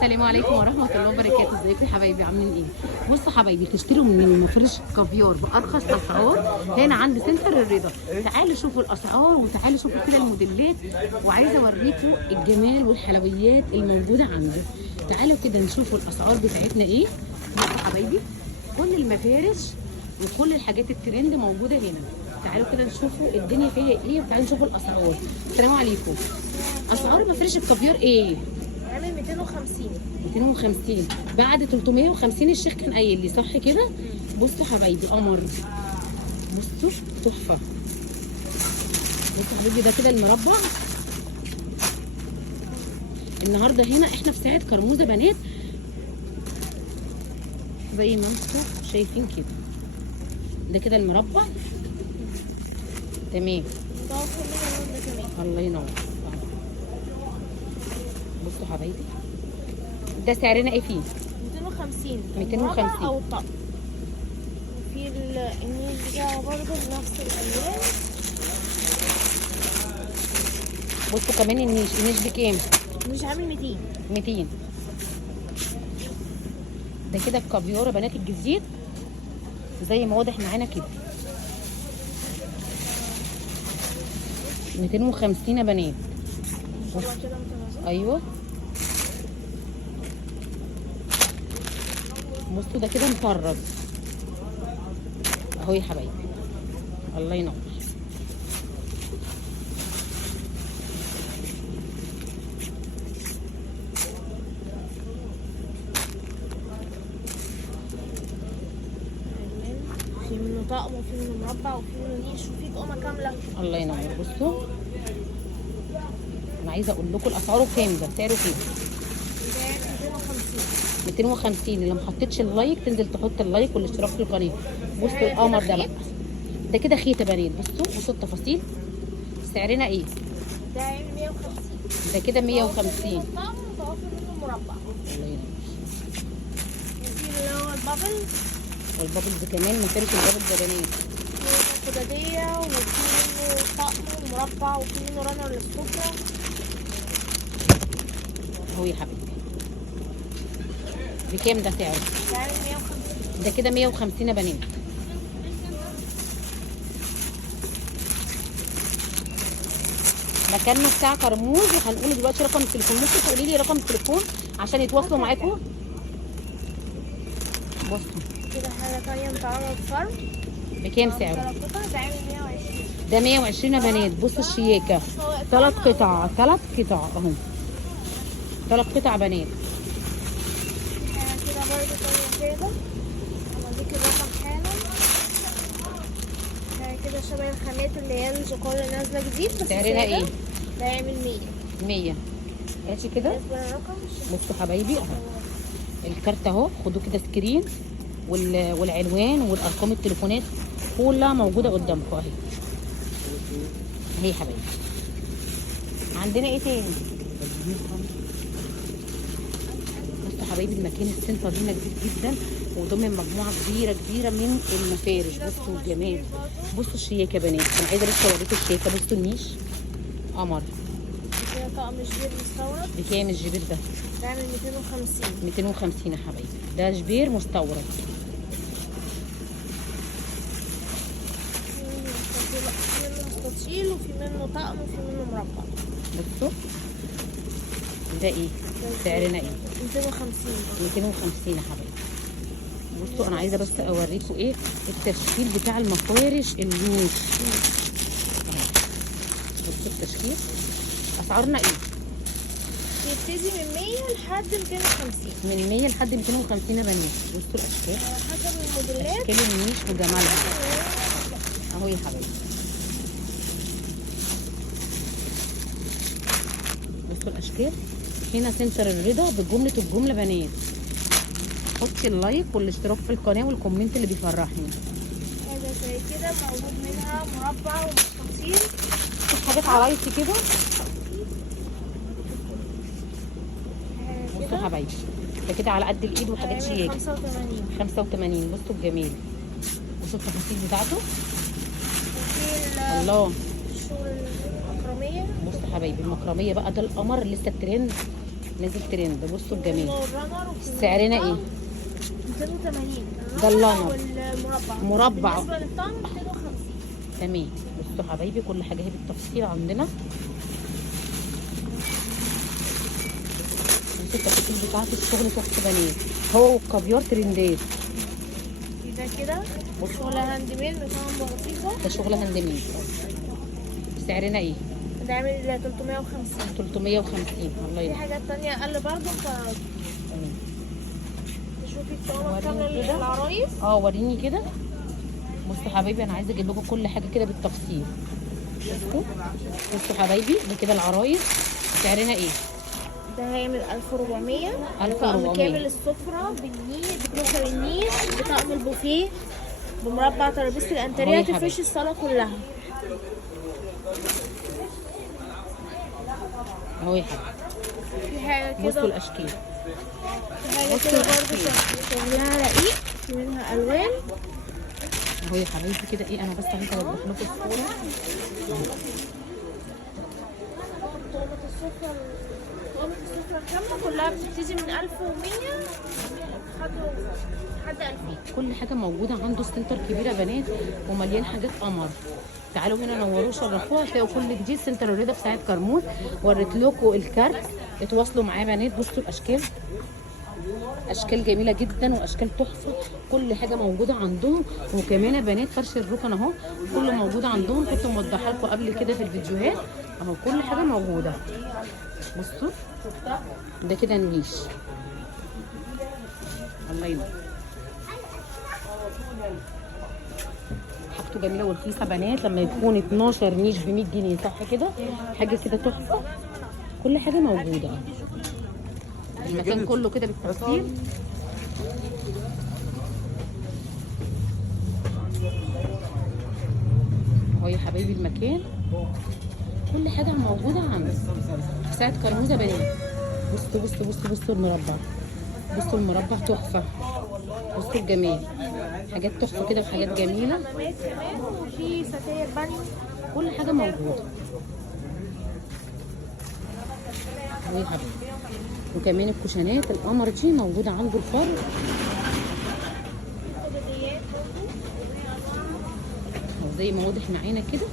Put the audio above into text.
السلام عليكم ورحمه الله وبركاته. ازيكم يا حبايبي، عاملين ايه؟ بصوا حبايبي، تشتروا من مفرش كافيار بارخص اسعار هنا عند سنتر الرضا. تعالوا شوفوا الاسعار وتعالوا شوفوا كده الموديلات، وعايزه اوريكم الجمال والحلويات الموجوده عنده. تعالوا كده نشوفوا الاسعار بتاعتنا ايه. بصوا حبايبي، كل المفارش وكل الحاجات الترند موجوده هنا. تعالوا كده نشوفوا الدنيا فيها ايه، وتعالوا نشوفوا الاسعار. السلام عليكم. اسعار مفارش الكافيار ايه؟ عامل 250 250 بعد 350. الشيخ كان قايل لي صح كده. بصوا حبايبي، قمر، بصوا تحفه. بصوا حبايبي، ده كده المربع. النهارده هنا احنا في ساعه كرموزه بنات، زي ما انتم شايفين كده. ده كده المربع تمام. الله ينور. بصوا حبايبي، ده سعرنا ايه فيه؟ 250 250 او الطقم. وفي النيش بتاعه برضه بنفس الالوان. بصوا كمان النيش بكام؟ مش عامل 200. 200. ده كده الكافيار بنات الجديد زي ما واضح معانا كده. 250 يا بنات. ايوه، بصوا ده كده مفرز اهو يا حبايبي. الله ينور. في منه طقم وفي منه مربع وفي منه نيش وفي طقمه كامله. الله ينور. بصوا، انا عايزه اقول لكم الاسعار كام. ده سعره كام؟ ده 250. 250. اللي ما حطيتش اللايك تنزل تحط اللايك والاشتراك في القناه. بصوا القمر ده بقى، ده كده خيط يا بنات. بصوا التفاصيل. سعرنا ايه؟ ده عامل 150. ده كده 150. طقم وتوفر منه مربع. الله ينور. وفي اللي هو البابل والبابلز كمان، مفارش البابلز يا بنات. خدادية، وفي منه طقم ومربع، وفي منه رانر للسفرة. اهو يا حبيبي. بكام ده سعره؟ ده عامل 150. ده كده 150 يا بنات. مكاننا بتاع كرموز، وهنقول دلوقتي رقم التليفون. ممكن تقولي لي رقم التليفون عشان يتواصلوا معاكم؟ بصوا كده حاجة تانية مطعمة بفرم. بكام سعره؟ 3 قطع، ده عامل 120. ده 120 يا بنات. بصوا الشياكه، 3 قطع اهو. 3 قطع بنات. كده برضه تانية كده. هديك الرقم حالا. كده شبه الخامات اللي هي الزقار اللي نازلة جديد. بس سعرنا ايه؟ ده عامل 100. 100. ماشي كده. بالنسبة للرقم بصوا حبايبي اهو الكارت اهو، خدوا كده سكرين، والعنوان والارقام التليفونات كلها موجوده قدامكم اهي. اهي يا حبايبي. عندنا ايه تاني؟ بصوا حبايبي، المكان السنتر هنا جديد جدا، وضمن مجموعه كبيره من المفارش. بصوا الجمال، بصوا الشياكه يا بنات. انا عايزه لسه اوريكم الشياكه. بصوا النيش قمر. كده طقم جبير مستورد. بكام الجبير ده؟ ده عامل 250. 250 يا حبايبي. ده جبير مستورد. في منه مستطيل وفي منه طقم وفي منه مربع. بصوا ده ايه؟ سعرنا ايه؟ 250. 250 يا حبايبي. بصوا انا عايزه بس اوريكم ايه التشكيل بتاع المفارش النيش. بصوا التشكيل. اسعارنا ايه؟ يبتدي من 100 لحد 250. من 100 لحد 250 يا بنات. بصوا الاشكال، على حسب الموديلات. اشكال النيش وجمالها اهو يا حبايبي. بصوا الاشكال. هنا سنتر الرضا الجمله بنات. حطي اللايك والاشتراك في القناه والكومنت اللي بيفرحني. حاجه زي كده موجود منها مربع ومستطيل. في حاجات عرايسي كده. بصوا حبايبي، ده كده على قد الايد وحاجات شياكه. 85. بصوا الجمال، بصوا التفاصيل بتاعته. وفي الله. الشغل المكرميه. بصوا حبايبي، المكرميه بقى ده القمر لسه الترند نازل ترند. بصوا الجمال. والرنر وفي سعرنا ايه؟ 280. ده اللانر. والمربع. مربع. بالنسبه للطقم 250. تمام. بصوا حبايبي كل حاجه اهي بالتفصيل عندنا. بصوا التفاصيل بتاعت الشغل تحفه بنات. هو والكافيار ترندات. ده كده شغل هاند ميد بطعم بسيطه. ده شغل هاند ميد. سعرنا ايه؟ ده عامل 350. 350. الله في يرحمه. حاجات تانية اقل برضه تمام. تشوفي الطقم وريني كامله كده. للعرايس. وريني كده. بصوا حبايبي انا عايزه اجيب لكم كل حاجه كده بالتفصيل. بصوا حبايبي ده كده العرايس. سعرنا ايه؟ ده هيعمل 1400. 1400. طقم كامل السفرة بالنيل بكروكر النيل بطقم البوفيه بمربع ترابيزة الانتريه أهو يا تفرش الصالة كلها. اهو يا حبيبي. في حاجة بصوا كده. الاشكال. في حاجة كده برضه شغلها رقيق في منها ألوان. اهو يا حبايبي كده ايه. انا بس عايزه اوضح لكم الصوره. طقمة السفرة كاملة كلها بتبتدي من 1100 لحد 2000. كل حاجه موجوده عنده. سنتر كبير يا بنات ومليان حاجات قمر. تعالوا هنا نوروه شرفوها هتلاقوا كل جديد. سنتر الرضا في ساعه كرموز. وريت لكم الكارت. اتواصلوا معاه بنات. بصوا الاشكال. اشكال جميله جدا واشكال تحفه. كل حاجه موجوده عندهم. وكمان يا بنات فرش الركن اهو كله موجود عندهم. كنت موضحه لكم قبل كده في الفيديوهات اهو. كل حاجه موجوده. بصوا ده كده النيش. الله ينور. حاجته جميله ورخيصه بنات. لما يكون 12 نيش ب 100 جنيه صح كده. حاجه كده تحفه. كل حاجه موجوده. المكان كله كده بالتفصيل. اهو يا حبايبي المكان كل حاجه موجوده عنده في ساعه كرموز يا بنات. بصوا بصوا بصوا بصوا المربع. بصوا المربع تحفه. بصوا الجمال. حاجات تحفه كده وحاجات جميله. كمان وفي ستاير بانيو. كل حاجه موجوده. اهو يا حبيبي. وكمان الكوشنات القمر دي موجوده عنده الفرد. زي ما واضح معانا كده.